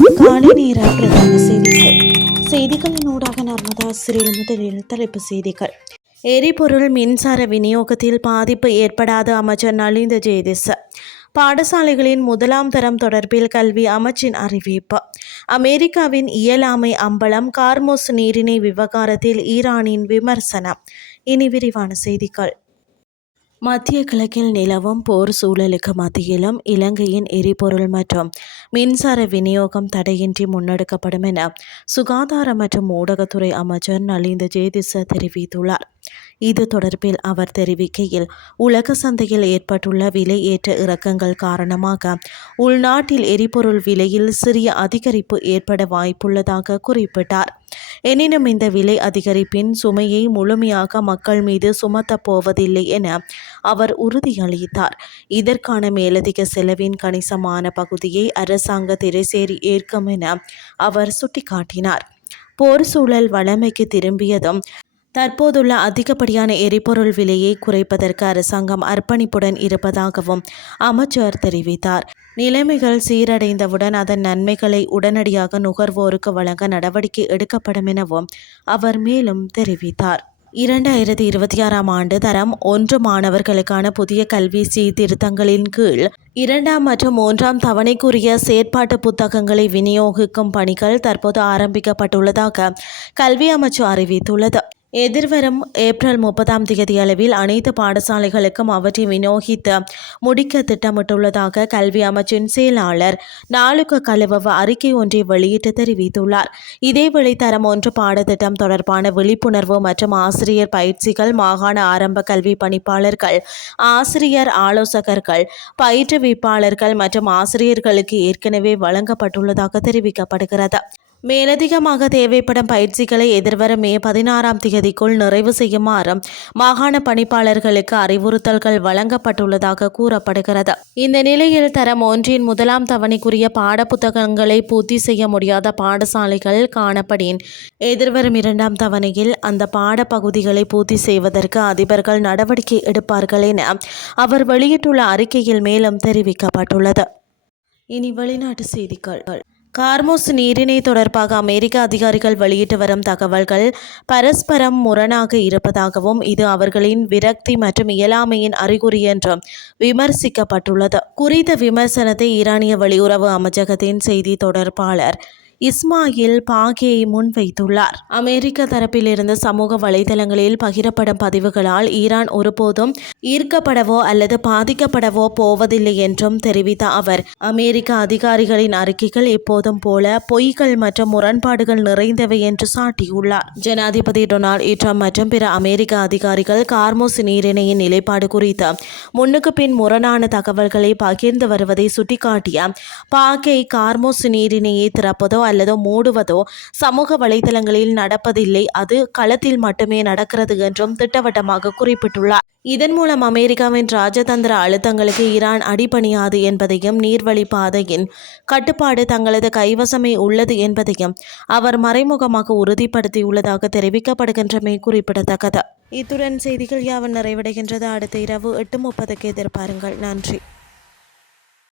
காலை நேர பிரதான செய்திகளின் ஊடாக நர்மதா சிறில் முதலில் தலைப்பு செய்திகள். எரிபொருள் மின்சார விநியோகத்தில் பாதிப்பு ஏற்படாத அமைச்சர் நலிந்த ஜெயதிச. பாடசாலைகளின் முதலாம் தரம் தொடர்பில் கல்வி அமைச்சின் அறிவிப்பு. அமெரிக்காவின் இயலாமை அம்பலம். கார்மோஸ் நீரிணை விவகாரத்தில் ஈரானின் விமர்சனம். இனி விரிவான செய்திகள். மத்திய கிழக்கில் நிலவும் போர் சூழலுக்கு மத்தியிலும் இலங்கையின் எரிபொருள் மற்றும் மின்சார விநியோகம் தடையின்றி முன்னெடுக்கப்படும் என சுகாதார மற்றும் ஊடகத்துறை அமைச்சர் நலிந்த ஜேதிச தெரிவித்துள்ளார். இது தொடர்பில் அவர் தெரிவிக்கையில், உலக சந்தையில் ஏற்பட்டுள்ள விலை ஏற்ற இறக்கங்கள் காரணமாக உள்நாட்டில் எரிபொருள் விலையில் சிறிய அதிகரிப்பு ஏற்பட வாய்ப்புள்ளதாக குறிப்பிட்டார். எனினும் இந்த விலை அதிகரிப்பின் சுமையை முழுமையாக மக்கள் மீது சுமத்தப் போவதில்லை என அவர் உறுதியளித்தார். இதற்கான மேலதிக செலவின் கணிசமான பகுதியை அரசாங்க திரைசேரி ஏற்கும் என அவர் சுட்டிக்காட்டினார். போர் சூழல் வழமைக்கு திரும்பியதும் தற்போதுள்ள அதிகப்படியான எரிபொருள் விலையை குறைப்பதற்கு அரசாங்கம் அர்ப்பணிப்புடன் இருப்பதாகவும் அமைச்சர் தெரிவித்தார். நிலைமைகள் சீரடைந்தவுடன் அதன் நன்மைகளை உடனடியாக நுகர்வோருக்கு வழங்க நடவடிக்கை எடுக்கப்படும் எனவும் அவர் மேலும் தெரிவித்தார். 2026ஆம் ஆண்டு தரம் 1 மாணவர்களுக்கான புதிய கல்வி சீர்திருத்தங்களின் கீழ் 2ஆம் மற்றும் 3ஆம் தவணைக்குரிய செயற்பாட்டு புத்தகங்களை விநியோகிக்கும் பணிகள் தற்போது ஆரம்பிக்கப்பட்டுள்ளதாக கல்வி அமைச்சு அறிவித்துள்ளது. எதிர்வரும் ஏப்ரல் 30ஆம் தேதி அளவில் அனைத்து பாடசாலைகளுக்கும் அவற்றை விநியோகித்து முடிக்க திட்டமிட்டுள்ளதாக கல்வி அமைச்சின் செயலாளர் நாளுக்கு கழுவ அறிக்கை ஒன்றை வெளியிட்டு தெரிவித்துள்ளார். இதேவேளை தரம் 1 பாடத்திட்டம் தொடர்பான விழிப்புணர்வு மற்றும் ஆசிரியர் பயிற்சிகள் மாகாண ஆரம்ப கல்வி பணிப்பாளர்கள், ஆசிரியர் ஆலோசகர்கள், பயிற்றுவிப்பாளர்கள் மற்றும் ஆசிரியர்களுக்கு ஏற்கனவே வழங்கப்பட்டுள்ளதாக தெரிவிக்கப்படுகிறது. மேலதிகமாக தேவைப்படும் பயிற்சிகளை எதிர்வரும் மே 16ஆம் தேதிக்குள் நிறைவு செய்யுமாறு மாகாண பணிப்பாளர்களுக்கு அறிவுறுத்தல்கள் வழங்கப்பட்டுள்ளதாக கூறப்படுகிறது. இந்த நிலையில் தரம் 1இன் முதலாம் தவணைக்குரிய பாடப்புத்தகங்களை பூர்த்தி செய்ய முடியாத பாடசாலைகள் காணப்படின் எதிர்வரும் 2ஆம் தவணையில் அந்த பாடப்பகுதிகளை பூர்த்தி செய்வதற்கு அதிபர்கள் நடவடிக்கை எடுப்பார்கள் என அவர் வெளியிட்டுள்ள அறிக்கையில் மேலும் தெரிவிக்கப்பட்டுள்ளது. இனி வெளிநாட்டு செய்திகள். கார்மோஸ் நீரிணை தொடர்பாக அமெரிக்க அதிகாரிகள் வெளியிட்டு வரும் தகவல்கள் பரஸ்பரம் முரணாக இருப்பதாகவும் இது அவர்களின் விரக்தி மற்றும் இயலாமையின் அறிகுறி என்றும் விமர்சிக்கப்பட்டுள்ளது. குறித்த விமர்சனத்தை ஈரானிய வெளியுறவு அமைச்சகத்தின் செய்தி தொடர்பாளர் இஸ்மாயில் பாகேயை முன்வைத்துள்ளார். அமெரிக்க தரப்பிலிருந்து சமூக வலைதளங்களில் பகிரப்படும் பதிவுகளால் ஈரான் ஒருபோதும் ஈர்க்கப்படவோ அல்லது பாதிக்கப்படவோ போவதில்லை என்றும் தெரிவித்த அவர், அமெரிக்க அதிகாரிகளின் அறிக்கைகள் எப்போதும் போல பொய்கள் மற்றும் முரண்பாடுகள் நிறைந்தவை என்று சாட்டியுள்ளார். ஜனாதிபதி டொனால்ட் ட்ரம்ப் மற்றும் பிற அமெரிக்க அதிகாரிகள் கார்மோஸ் நீரிணையின் நிலைப்பாடு குறித்து முன்னுக்கு பின் முரணான தகவல்களை பகிர்ந்து வருவதை சுட்டிக்காட்டிய பாகே, கார்மோஸ் நீரிணையை திறப்பதோ அல்லது மூடுவதோ சமூக வலைதளங்களில் நடப்பதில்லை, அது களத்தில் மட்டுமே நடக்கிறது என்றும் திட்டவட்டமாக குறிப்பிட்டுள்ளார். இதன் மூலம் அமெரிக்காவின் ராஜதந்திர அழுத்தங்களுக்கு ஈரான் அடிபணியாது என்பதையும் நீர்வழி பாதையின் கட்டுப்பாடு தங்களது கைவசமே உள்ளது என்பதையும் அவர் மறைமுகமாக உறுதிப்படுத்தியுள்ளதாக தெரிவிக்கப்படுகின்றமை குறிப்பிடத்தக்கது. இத்துடன் செய்திகள் யாவும் நிறைவடைகின்றது. அடுத்த இரவு 8:30க்கு எதிர்பாருங்கள். நன்றி.